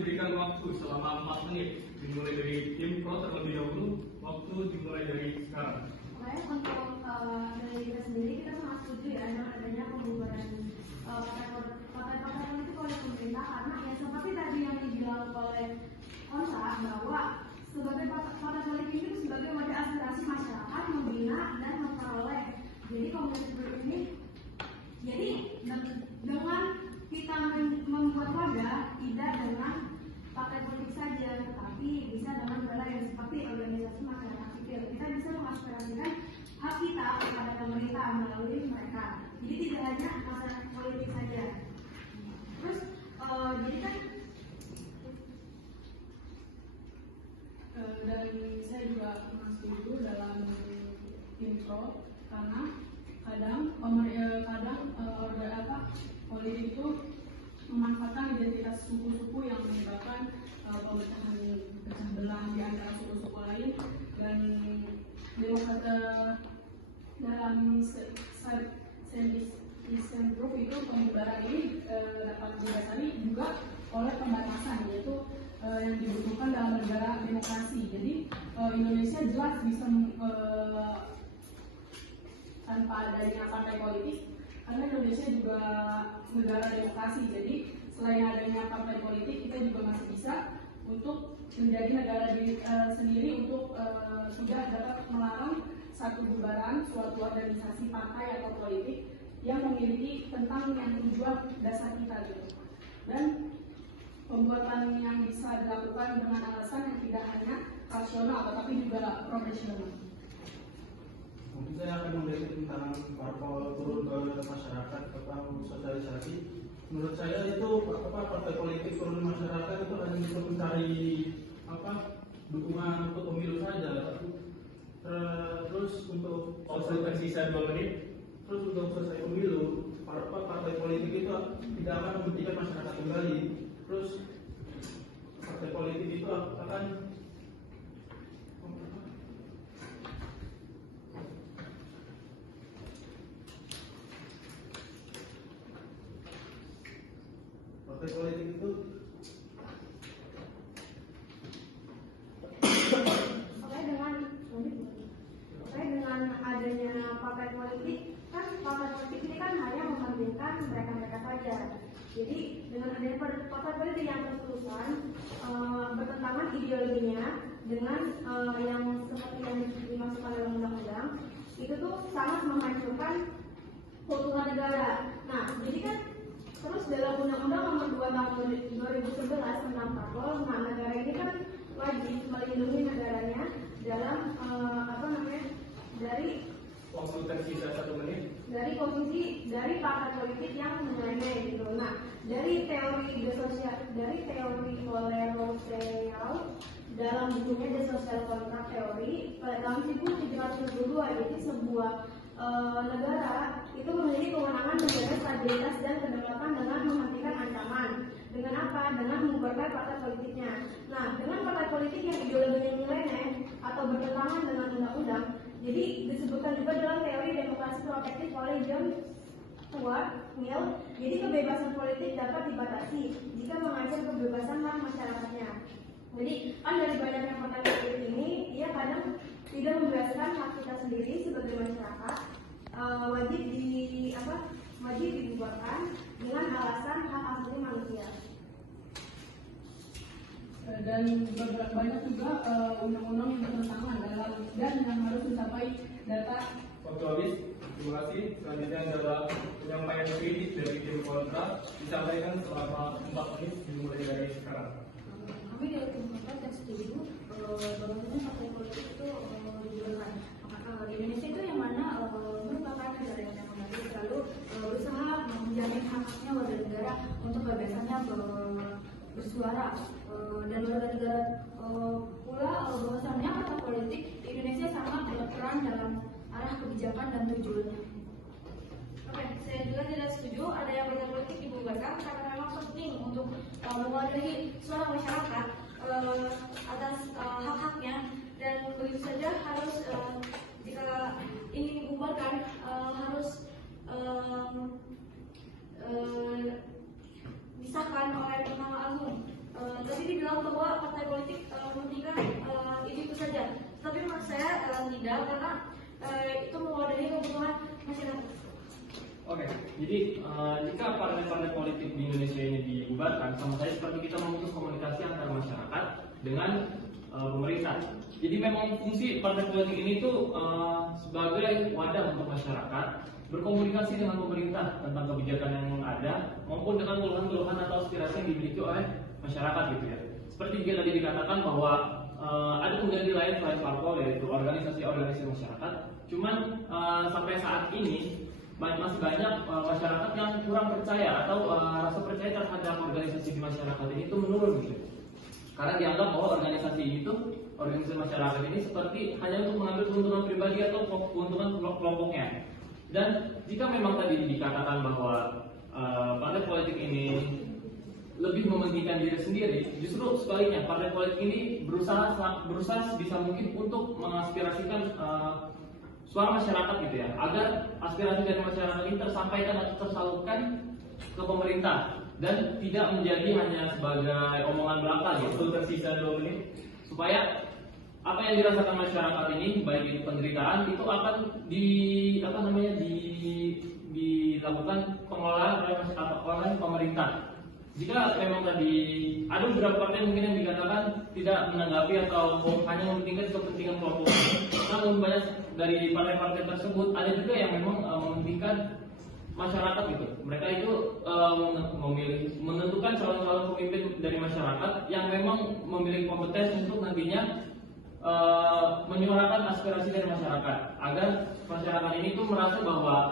diberikan waktu selama 4 menit dimulai dari tim pro terlebih dahulu. Waktu dimulai dari sekarang. Oke, untuk dari kita sendiri kita sangat setuju ya dengan adanya pembubaran partai-partai politik oleh pemerintah, karena ya seperti tadi yang dibilang oleh Onsa bahwa sebagai partai politik itu sebagai wadah aspirasi masyarakat membina dan memperoleh. Jadi komunitas seperti ini, jadi dengan kita membuat wadah tidak dengan partai politik saja, tetapi bisa dengan wadah yang seperti organisasi masyarakat sipil. Kita bisa mengaspirasikan hak kita kepada pemerintah melalui mereka. Jadi tidak hanya masyarakat politik saja. Terus jadi kan dan saya juga setuju dalam intro, karena kadang politik itu memanfaatkan identitas suku-suku yang menyebabkan pemecahan pecah belah di antara suku-suku lain, dan dalam citizen proof itu pembubaran ini dapat didasari juga oleh pembatasan, yaitu yang dibutuhkan dalam negara demokrasi. Jadi Indonesia jelas bisa tanpa adanya partai politik, karena Indonesia juga negara demokrasi. Jadi selain adanya partai politik, kita juga masih bisa untuk menjadi negara sendiri untuk sudah dapat melarang satu bubaran suatu organisasi partai atau politik yang memiliki tentang yang tujuan dasar kita gitu. Dan pembuatan yang bisa dilakukan dengan alasan yang tidak hanya rasional tetapi juga profesional. Mungkin saya akan memberi tentang parpol turun ke masyarakat tentang sosialisasi. Menurut saya itu partai politik turun ke masyarakat itu hanya untuk mencari dukungan untuk pemilu saja. Terus untuk tersisa 2 menit. Terus untuk selesai pemilu, partai politik itu tidak akan membuktikan masyarakat kembali. Terus partai politik itu akan dengan adanya partai politik, kan partai politik ini kan hanya mementingkan mereka-mereka saja. Jadi dengan adanya partai politik yang terus-terusan bertentangan ideologinya dengan yang seperti yang dimasukkan dalam undang-undang, itu tuh sangat menghancurkan keutuhan negara. Nah, jadi kan terus dalam Undang-Undang Nomor 2 Tahun 2011 tentang parpol, nah negara ini kan wajib melindungi negaranya dalam dari Waktu tersisa 1 menit. dari posisi dari partai politik yang menyeleneh gitu. Nah, dari teori oleh Rousseau dalam bukunya The Social Contract Theory tahun 1722, jadi sebuah negara itu memiliki kewenangan menjaga stabilitas dan kedaulatan dengan menghentikan ancaman. Dengan apa? Dengan membubarkan partai politiknya. Nah, dengan partai politik yang ideologinya nyeleneh atau bertentangan dengan undang-undang, jadi disebutkan juga dalam teori demokrasi protektif oleh John Stuart Mill. Jadi kebebasan politik dapat dibatasi jika mengancam kebebasan hak masyarakatnya. Jadi kan dari banyaknya partai politik ini, ia kadang tidak membebaskan hak kita sendiri sebagai masyarakat, wajib dibubarkan dengan alasan hak asasi manusia. Dan banyak juga undang-undang yang bertentangan dan yang harus dicapai data. Waktu habis. Terima kasih. Selanjutnya adalah penyampaian kritik dari tim kontra, disampaikan selama 4 menit dimulai dari sekarang. Kami dari tim kontra dan setuju bahwasanya partai politik itu dibubarkan. Di Indonesia itu yang mana merupakan negara yang demokratis, selalu berusaha menjamin hak-haknya warga negara untuk kebebasannya bersuara, dan warga negara pula bahwasannya partai politik di Indonesia sangat berperan dalam arah kebijakan dan tujuannya. Oke, saya juga tidak setuju adanya partai politik dibubarkan karena memang penting untuk mewadahi suara masyarakat atas hak-haknya, dan begitu saja harus jika ingin dibubarkan harus disahkan oleh Mahkamah Agung. tadi dibilang bahwa partai politik mementingkan itu saja, tapi menurut saya tidak, karena itu mewadahi kebutuhan masyarakat. Oke, jadi jika partai-partai politik di Indonesia ini dibubarkan, sama saja seperti kita memutus komunikasi antara masyarakat dengan pemerintah. Jadi memang fungsi partai politik ini tuh sebagai wadah untuk masyarakat berkomunikasi dengan pemerintah tentang kebijakan yang ada maupun dengan keluhan-keluhan atau aspirasi yang dimiliki oleh masyarakat gitu ya. Seperti juga tadi dikatakan bahwa ada pengganti lain selain parpol, yaitu organisasi-organisasi masyarakat. Cuman sampai saat ini masih banyak masyarakat yang kurang percaya atau rasa percaya terhadap organisasi di masyarakat ini itu menurun gitu. Karena dianggap bahwa organisasi masyarakat ini seperti hanya untuk mengambil keuntungan pribadi atau keuntungan kelompoknya. Dan jika memang tadi dikatakan bahwa partai politik ini lebih mementingkan diri sendiri, justru sebaliknya partai politik ini berusaha sebisa mungkin untuk mengaspirasikan suara masyarakat gitu ya, agar aspirasi dari masyarakat ini tersampaikan atau tersalurkan ke pemerintah dan tidak menjadi hanya sebagai omongan belaka gitu. Tersisa 2 menit supaya apa yang dirasakan masyarakat ini, baik itu penderitaan, itu akan dilakukan pengelolaan oleh pemerintah. Jika memang tadi ada beberapa partai mungkin yang dikatakan tidak menanggapi atau hanya mementingkan kepentingan kelompok, namun banyak dari partai-partai tersebut ada juga yang memang mementingkan masyarakat gitu. Mereka itu menentukan calon-calon pemimpin dari masyarakat yang memang memiliki kompetensi untuk nantinya menyuarakan aspirasi dari masyarakat, agar masyarakat ini tuh merasa bahwa